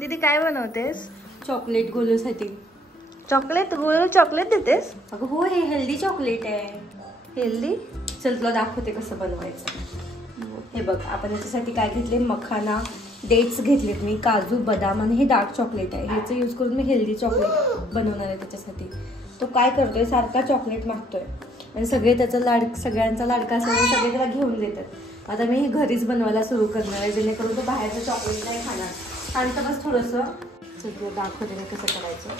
दीदी काय बनवतेस? Chocolate गोलूसाठी. Chocolate? Golu chocolate देतेस? अगं हो, हे हेल्दी चॉकलेट आहे. हेल्दी? चल तुला दाखवते कसं बनवायचं. हे बघ, आपण याच्यासाठी काय घेतले, मखाना, डेट्स घेतलेत मी, काजू, बदाम आणि हे डार्क चॉकलेट आहे. ह्याचं यूज करून मी हेल्दी चॉकलेट बनवणार आहे त्याच्यासाठी. तो काय करतोय, सारखा चॉकलेट मागतोय आणि सगळे त्याचा सगळ्यांचा लाडका असल्यामुळे सगळे त्याला घेऊन देतात. आता मी हे घरीच बनवायला सुरू करणार आहे, जेणेकरून तो बाहेरचं चॉकलेट नाही खाणार. शांत बस थोडंसं. सगळं दाखवते मी कसं करायचं.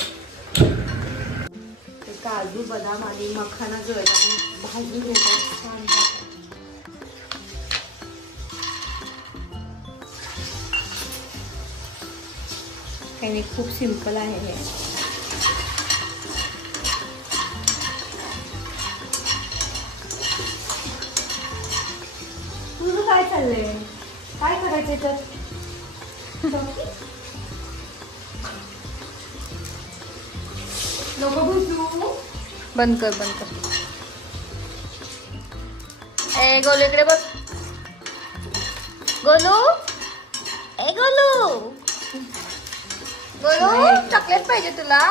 ते काजू, बदाम आणि मखाना जो आहे आपण भाजून घेतो छान. काही नाही, खूप सिंपल आहे हे. तुझं काय चाललंय? काय करायचंय तर? नको भुसू. बंद कर. ए गोलू इकडे बघ. गोलू, ए गोलू, गोलू चॉकलेट पाहिजे तुला?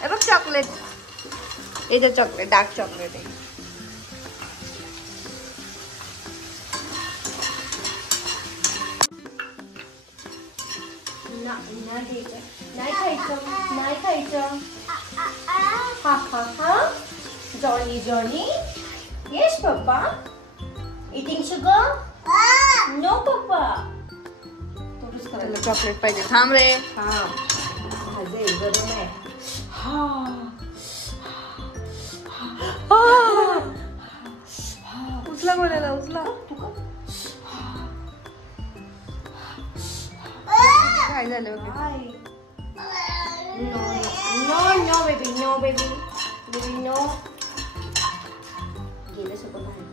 हे बघ चॉकलेट. इथे चॉकलेट, डार्क चॉकलेट आहे. नाही खायचं. हा. Johnny. Yes papa. Eating sugar? No पप्पा. तुला चॉकलेट पाहिजे? थांब रे. हा, गरम आहे. उचला बोलायला, उचला. काय झालं? No baby, no. गेलं सगळं बाहेर.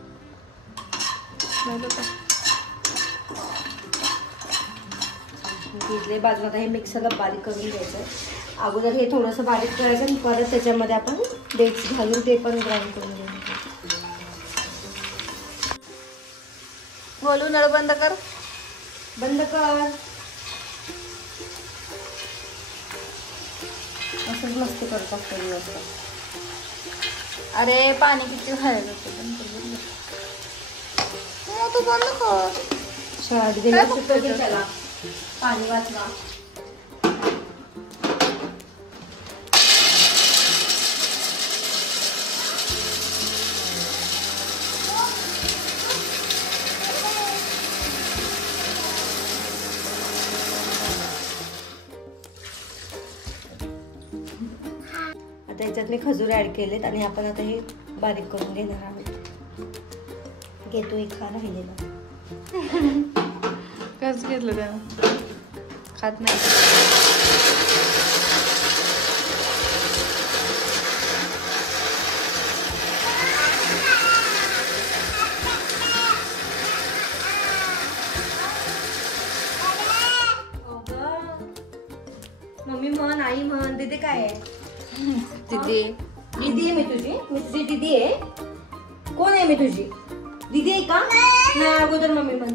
घेतले बाजूला. आता हे मिक्सरला बारीक करून घ्यायचं. अगोदर हे थोडंसं बारीक करायचं आणि परत त्याच्यामध्ये आपण डेट्स घालून ते पण ग्राइंड करून घ्यायचं. गोलू नळ बंद कर. असंच मस्त करतात तरी असं. अरे पाणी किती घालायचं तू बंद कर. शाळेत गेल्या सुटतो त्याला पाणी वाचला. आता याच्यात मी खजूर ऍड केलेत आणि आपण आता हे बारीक करून घेणार आहोत. घेतो एक खा राहिलेला. कस घेतलं त्या? खात नाही. मम्मी म्हण, आई म्हण. दीदी काय आहे? दीदी आहे मी तुझी दीदी आहे. कोण आहे मी तुझी? दीदी आहे का? नाही, अगोदर मम्मी म्हण.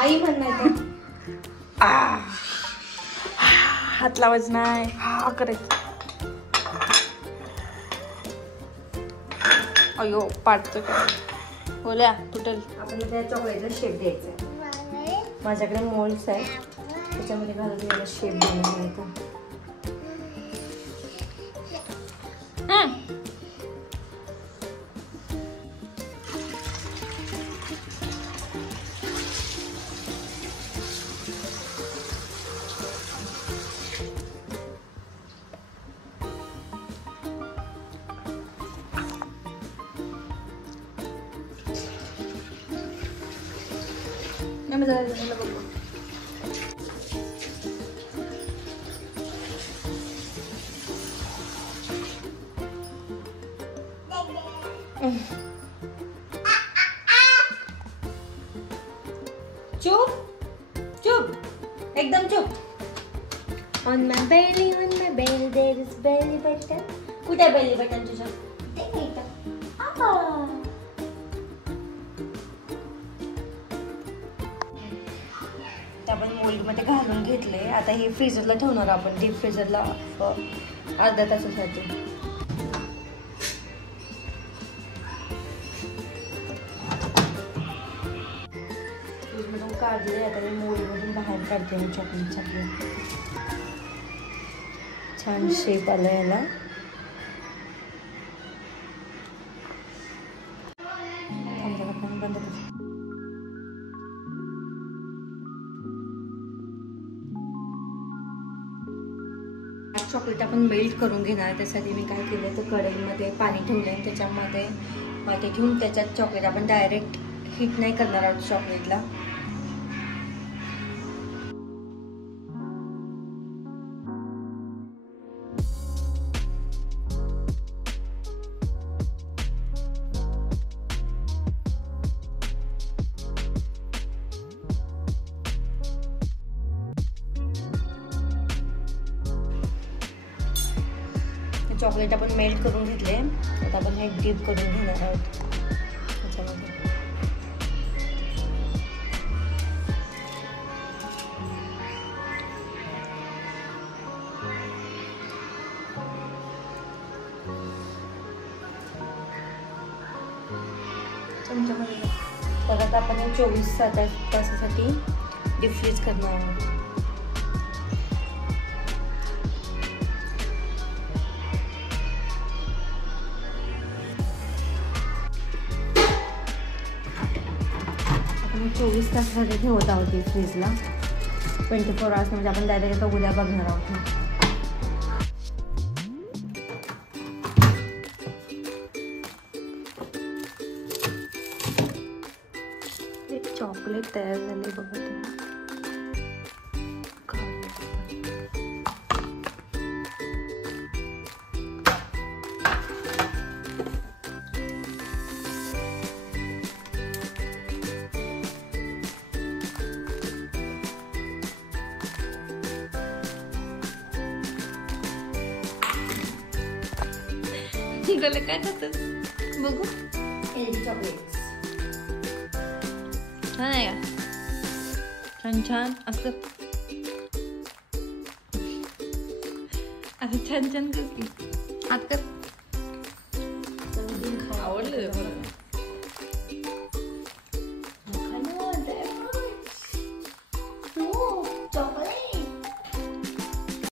आई म्हण. नाही तर हात लावायचं नाही. हा करायचं. अयो पाडतो काय. बोल्या तुटेल. आपण त्या चॉकलेटचा शेप द्यायचा. माझ्याकडे मोल्ड्स आहे, त्याच्यामध्ये घालून मला शेप द्यायचा. चुप, एकदम चुप. On my belly there is belly button. कुठे belly button तुझं? ते नाही का? त्या आपण मोल्डमध्ये घालून घेतले. आता हे फ्रीजरला ठेवणार आपण, डीप फ्रीजरला अर्ध्या तासासाठी. फ्रीजमधून काढले. आता मी मोल्डमधून बाहेर काढते मी चॉकलेट. छान शेप आला याला. चॉकलेट आपण मेल्ट करून घेणार. त्यासाठी मी काय केलं तर कढईमध्ये पाणी ठेवलं आहे, त्याच्यामध्ये वाटी ठेवून त्याच्यात चॉकलेट आपण डायरेक्ट हीट नाही करणार आहोत चॉकलेटला. चॉकलेट आपण मेल्ट करून घेतले. आता आपण हे डीप करून घेणार आहोत त्याच्यामध्ये. चमच्यामध्ये परत आपण 24 तासासाठी डीप फ्रीज करणार आहोत. आपण 24 तासासाठी ठेवत आहोत डीप फ्रीजला. 24 आवर्स म्हणजे आपण डायरेक्ट आता उद्या बघणार आहोत. एक चॉकलेट तयार झाले बघा तुम्ही. गले काय खातस बघू. हेल्दी चॉकलेट्स छान आहे का? छान छान असं छान छान कर. हात कर.